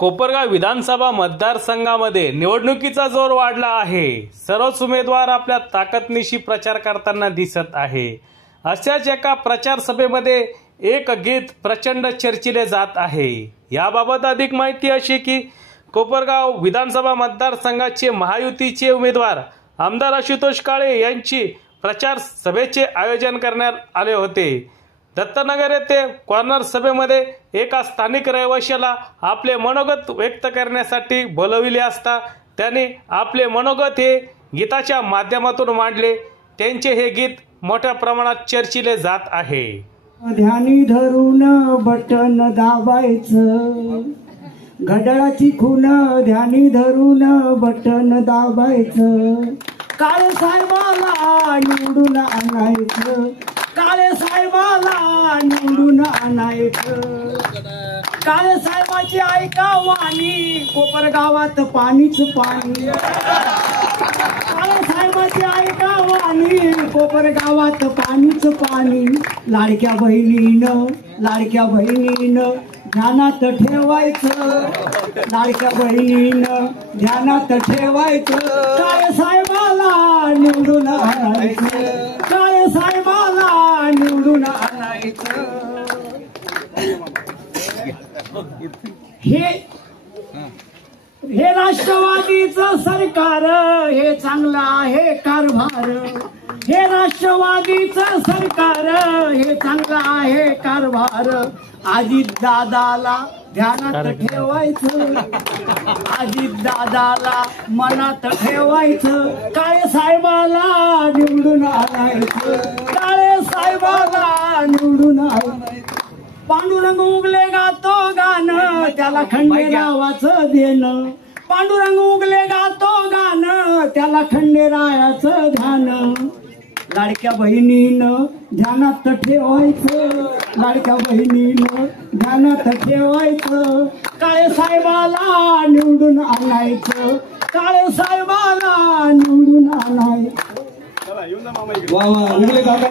कोपरगाव विधानसभा मतदारसंघामध्ये निवडणुकीचा जोर वाढला आहे। सर्वच उमेदवार आपल्या ताकदनिशी प्रचार करताना दिसत आहे। अशाच एका प्रचार सभेमध्ये एक गीत प्रचंड चर्चिले जात आहे। याबाबत अधिक माहिती अशी की कोपरगाव विधानसभा मतदारसंघाचे महायुतीचे उमेदवार आमदार आशुतोष काळे यांची प्रचार सभेचे आयोजन करण्यात आले होते। दत्तनगर येथे कॉर्नर सभेमध्ये एका स्थानिक रहिवाशाला आपले मनोगत व्यक्त करण्यासाठी बोलविले असता त्यांनी आपले मनोगत हे गीताच्या माध्यमातून मांडले। त्यांचे हे गीत मोठ्या प्रमाणात चर्चिले जात आहे। ध्यानी धरून बटन दाबायचं, घड्याळाची खून ध्यानी धरून बटन दाबायचं, काळे साहेबाला निवडून आणायचं, काळे साहेबाला निवडून आणायचं, काळे साहेबाची ऐका वाणी कोपरगावात पाणीच पाणी, काळे साहेबाची ऐका वाणी कोपरगावात पाणीच पाणी, लाडक्या बहिणीनं ध्यानात ठेवायचं, लाडक्या बहिणीनं ध्यानात ठेवायचं, काळे साहेबाला निवडून आणायचं, काळे साहेबाला निवडून आणायचं। हे राष्ट्रवादीचं सरकार हे चांगलं आहे कारभार, हे राष्ट्रवादीचं सरकार हे चांगलं आहे कारभार, अजित दादाला ध्यानात ठेवायचं, अजित दादाला मनात ठेवायचं, काळे साहेबाला निवडून आणायचं, काळे साहेबाला निवडून आणायचं। पांडुरंग उगले गातो गाणं त्याला खंडेरावाचं देणं, पांडुरंग उगले गातो गाणं त्याला खंडेरायाचं ध्यान, लाडक्या बहिणीनं ध्यानात ठेवायचं, लाडक्या बहिणीनं ध्यानात ठेवायचं, काळे साहेबाला निवडून आणायचं, काळे साहेबाला निवडून आणायचं।